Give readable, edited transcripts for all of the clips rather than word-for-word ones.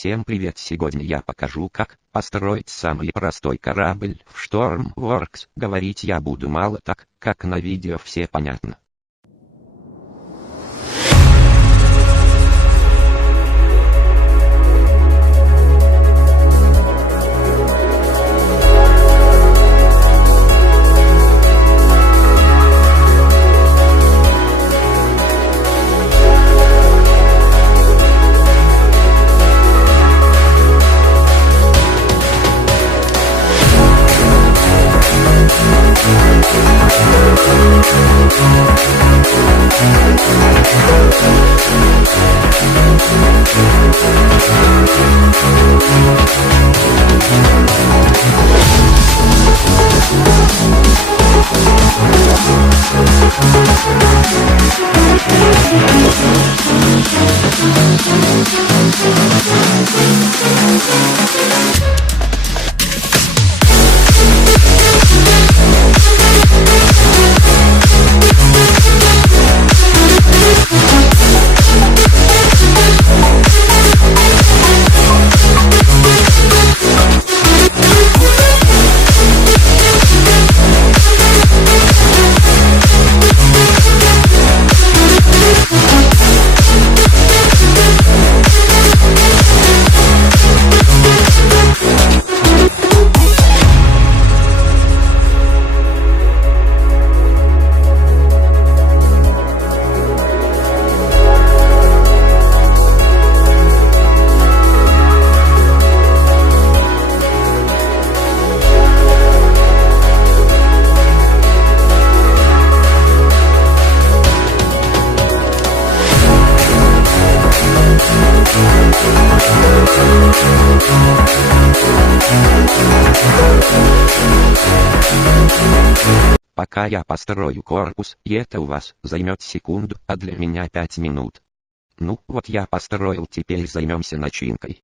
Всем привет! Сегодня я покажу, как построить самый простой корабль в Stormworks. Говорить я буду мало, так как на видео все понятно. Пока я построю корпус, и это у вас займет секунду, а для меня 5 минут. Ну, вот я построил, теперь займемся начинкой.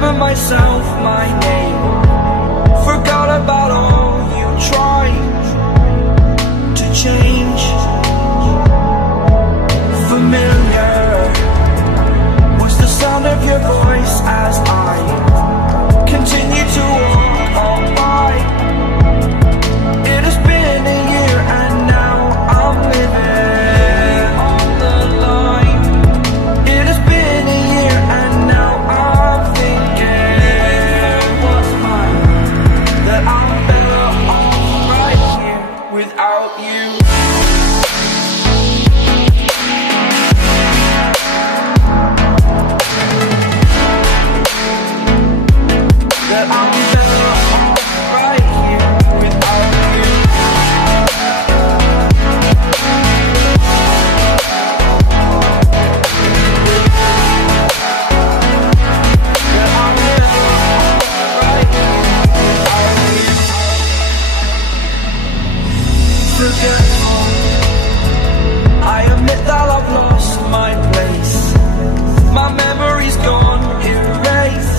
remember myself, my name. Forgot about all you tried to change. Familiar was the sound of your voice as I continue to walk on by. It has been a year and now I'm living on the line. It has been a year and now I'm thinking what's mine, that I'm better off right here without you. That I'm better off right here without you. That I'm better off right here without you. Forgetful, I admit that I've lost my place. My memory's gone erased.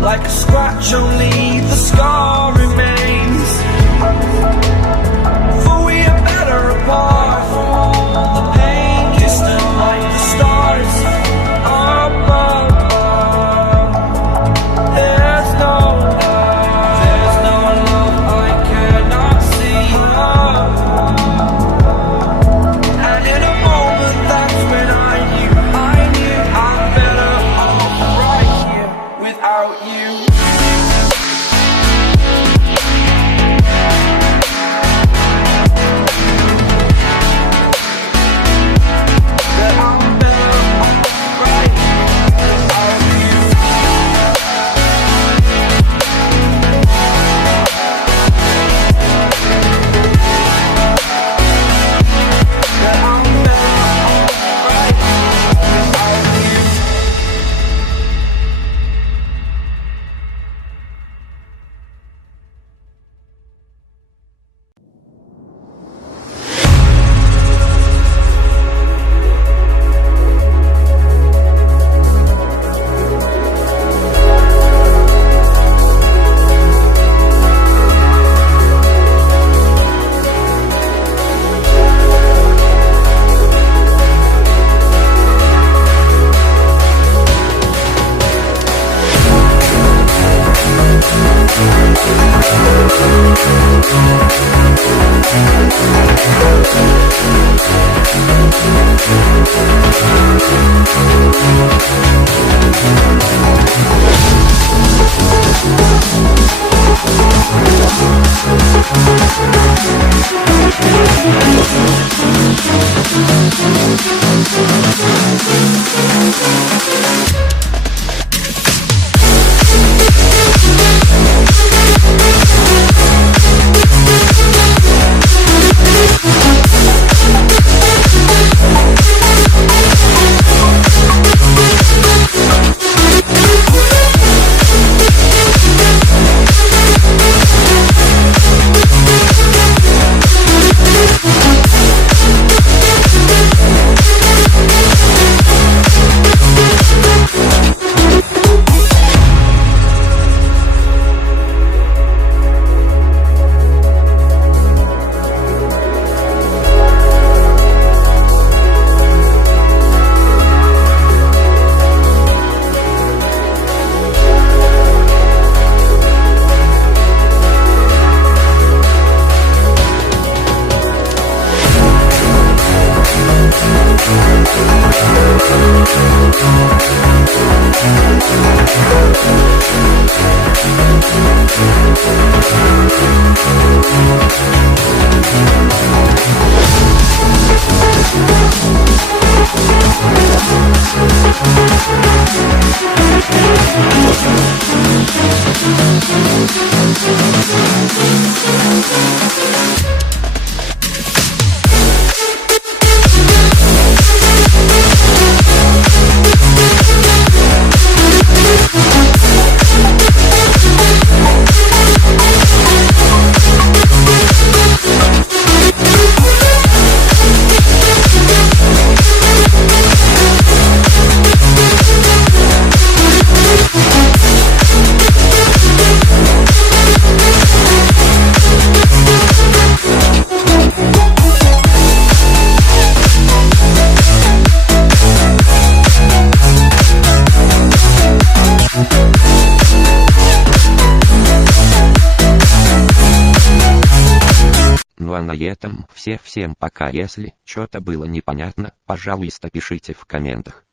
Like a scratch, only the scar remains. For we are better apart from all the pain. Distant like the stars are above. There's no love I cannot see. And in a moment, that's when I knew I'm better off right here without you. That I'm better off right here without you. That I'm better off right here without you. Ну а на этом все. Всем пока. Если что-то было непонятно, пожалуйста, пишите в комментах.